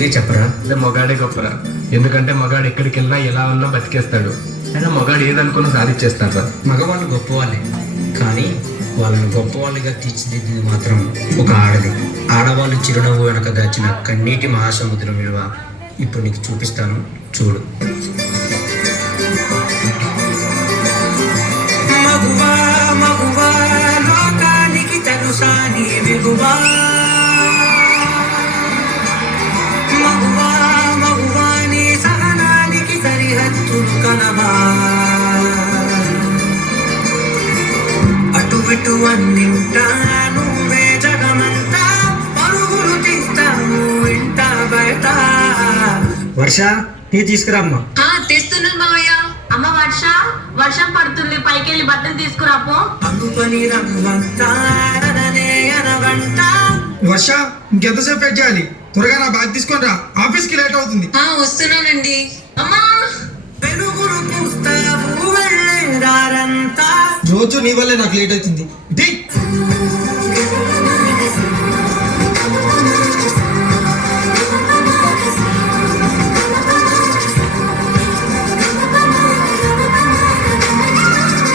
నువ్వే చెప్పరా. మగాడే గొప్పరా, ఎందుకంటే మగాడు ఎక్కడికి వెళ్ళినా ఎలా ఉన్నా బతికేస్తాడు. అయినా మగాడు ఏదనుకున్నా సాధించేస్తాడు. మగవాళ్ళు గొప్పవాళ్ళే, కానీ వాళ్ళని గొప్పవాళ్ళుగా తీర్చిదిద్దింది మాత్రం ఒక ఆడది. ఆడవాళ్ళు చిరునవ్వు వెనక దాచిన కన్నీటి మహాసముద్రం విలువ ఇప్పుడు నీకు చూపిస్తాను, చూడు. మగువా మగువా లోకానికి తెలుసా నీ విలువా, మగువా మగువా నీ సహనానికి సరిహద్దులు కనవా, అటు అన్నింటా నువ్వే జగమంతా పరుగులు తీస్తావు ఇంట బయట. వర్ష, నీ తీసుకురామ్మా. తెస్తున్నాను మావయ్య. అమ్మ వర్ష, వర్షం పడుతుంది, పైకి వెళ్ళి బట్టలు తీసుకురాపో. అనుపని రమ్మంటా అనవంట. వర్ష, ఇంకెంతసేపు వెయిట్ చేయాలి? త్వరగా నా బ్యాగ్ తీసుకొని రా, ఆఫీస్కి లేట్ అవుతుంది. వస్తున్నానండి. అమ్మా, వెలుగులు పూస్తావు వెళ్ళేదారంతా. రోజు నీ వల్లే నాకు లేట్ అవుతుంది.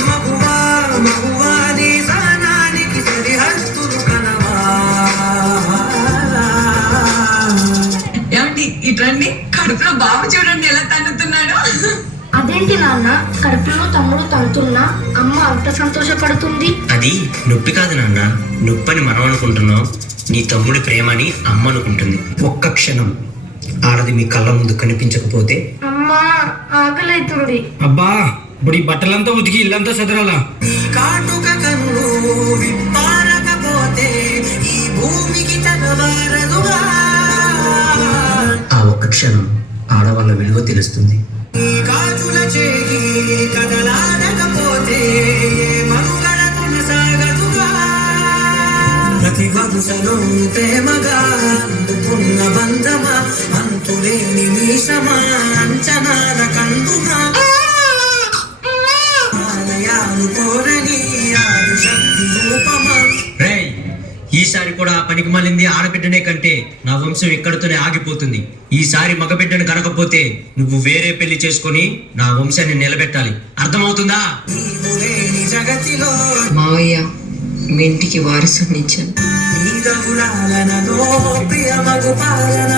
మగువా మగువా నీ సహనానికి సరిహద్దులు కనవా. ఏమండి ఇట్రండి, కడుపులో బాబు చూడండి ఎలా తన్నుతున్నాడు. అదేంటి నాన్న, కడుపులో తమ్ముడు తంతున్నా అమ్మ అంత సంతోషపడుతుంది? అది నొప్పి కాదు నాన్న, నొప్పని మనం అనుకుంటున్నాం, నీ తమ్ముడి ప్రేమని అమ్మ అనుకుంటుంది. ఒక్క క్షణం ఆడది మీ కళ్ళ ముందు కనిపించకపోతే అమ్మా ఆకలైతుంది. అబ్బా, ఇప్పుడు ఈ బట్టలంతా ఉతికి ఇల్లంతా సదరాలా? ఈ కాటుక కన్ను విప్పారకపోతే ఈ భూమికి తనవారదుగా. ఆ ఒక్క క్షణం ఆడవాళ్ళ విలువ తెలుస్తుంది. ఈ గాజుల చేయి కదలాడకపోతే మనుగడ కొనసాగదుగా. ప్రతి వరుసలో ప్రేమగా అందుకున్న బంధమా, అంతులేని మీసమా, అంచనాల కందుగా. ఆలయాలు కోరని ఆది శక్తి రూపమా. రేయ్, ఈసారి కూడా పనికి మాలింది ఆడబిడ్డనే కంటే నా వంశం ఇక్కడితోనే ఆగిపోతుంది. ఈసారి మగబిడ్డను కనకపోతే నువ్వు వేరే పెళ్లి చేసుకొని నా వంశాన్ని నిలబెట్టాలి, అర్థమవుతుందా? నీవు లేని జగతిలో మావయ్య, మీ ఇంటికి వారసునిచ్చాను. నీదగులాలనలో ప్రియమగు పాలన